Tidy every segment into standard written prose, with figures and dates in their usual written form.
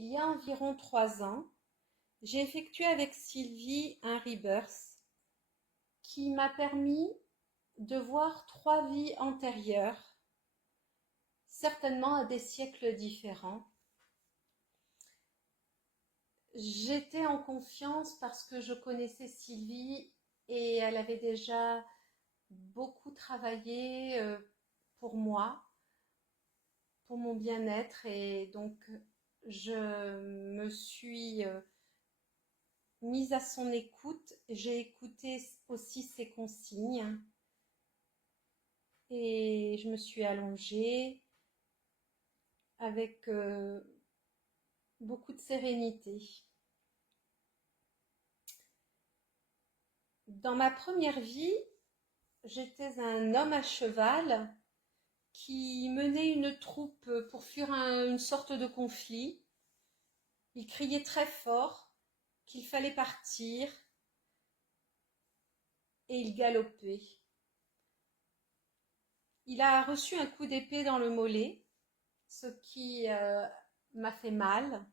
Il y a environ 3 ans, j'ai effectué avec Sylvie un rebirth qui m'a permis de voir 3 vies antérieures, certainement à des siècles différents. J'étais en confiance parce que je connaissais Sylvie et elle avait déjà beaucoup travaillé pour moi, pour mon bien-être, et donc je me suis mise à son écoute. J'ai écouté aussi ses consignes et je me suis allongée avec beaucoup de sérénité. Dans ma première vie, j'étais un homme à cheval qui menait une troupe pour fuir une sorte de conflit. Il criait très fort qu'il fallait partir et il galopait. Il a reçu un coup d'épée dans le mollet, ce qui m'a fait mal.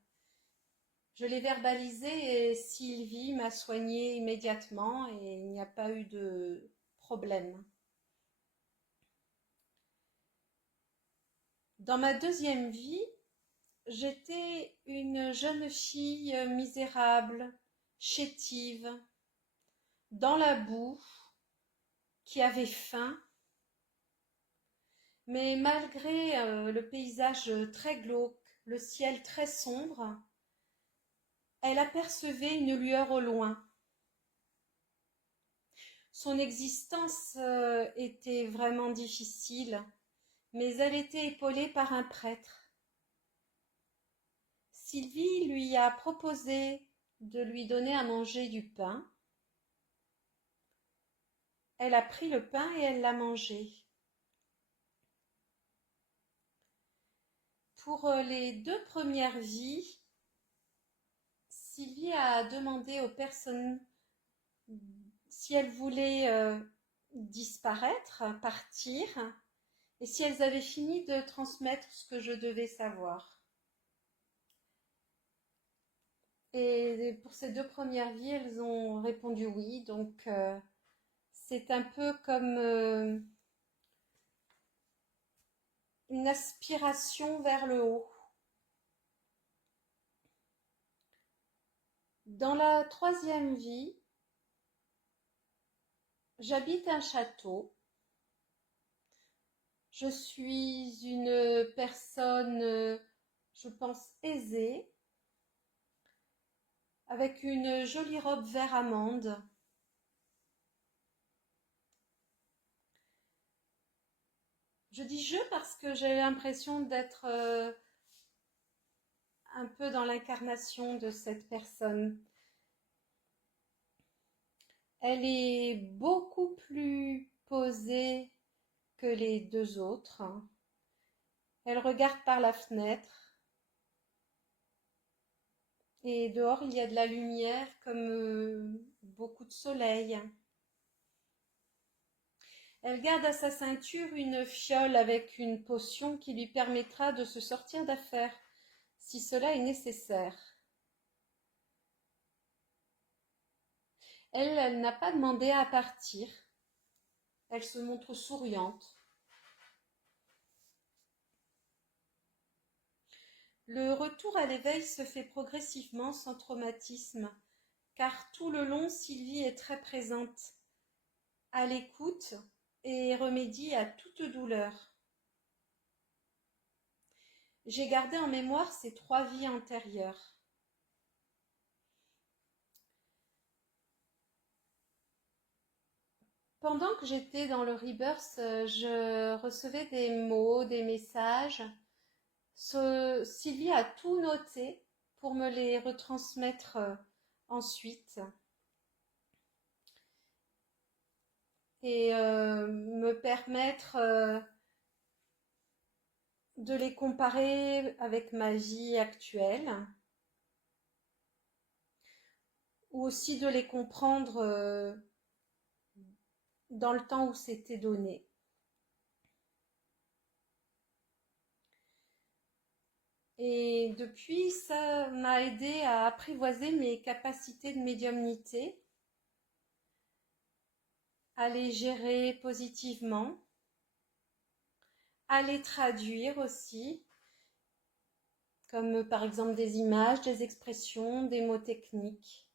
Je l'ai verbalisé et Sylvie m'a soignée immédiatement et il n'y a pas eu de problème. Dans ma deuxième vie, j'étais une jeune fille misérable, chétive, dans la boue, qui avait faim, mais malgré le paysage très glauque, le ciel très sombre, elle apercevait une lueur au loin. Son existence était vraiment difficile, mais elle était épaulée par un prêtre. Sylvie lui a proposé de lui donner à manger du pain. Elle a pris le pain et elle l'a mangé. Pour les 2 premières vies, Sylvie a demandé aux personnes si elles voulaient disparaître, partir, et si elles avaient fini de transmettre ce que je devais savoir. Et pour ces 2 premières vies, elles ont répondu oui. Donc, c'est un peu comme une aspiration vers le haut. Dans la 3e vie, j'habite un château. Je suis une personne, je pense, aisée, avec une jolie robe vert amande. Je dis je parce que j'ai l'impression d'être un peu dans l'incarnation de cette personne. Elle est beaucoup plus posée que les 2 autres. Elle regarde par la fenêtre et dehors il y a de la lumière comme beaucoup de soleil. Elle garde à sa ceinture une fiole avec une potion qui lui permettra de se sortir d'affaire si cela est nécessaire. Elle n'a pas demandé à partir. Elle se montre souriante. Le retour à l'éveil se fait progressivement sans traumatisme, car tout le long Sylvie est très présente, à l'écoute et remédie à toute douleur. J'ai gardé en mémoire ces 3 vies antérieures. Pendant que j'étais dans le rebirth, je recevais des mots, des messages. Sylvie a tout noté pour me les retransmettre ensuite et me permettre de les comparer avec ma vie actuelle, ou aussi de les comprendre dans le temps où c'était donné. Et depuis, ça m'a aidé à apprivoiser mes capacités de médiumnité, à les gérer positivement, à les traduire aussi, comme par exemple des images, des expressions, des mots techniques.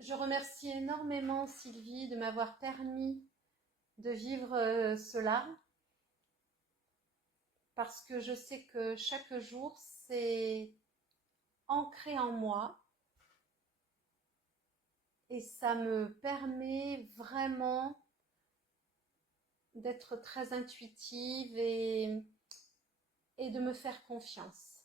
Je remercie énormément Sylvie de m'avoir permis de vivre cela, parce que je sais que chaque jour, c'est ancré en moi et ça me permet vraiment d'être très intuitive et de me faire confiance.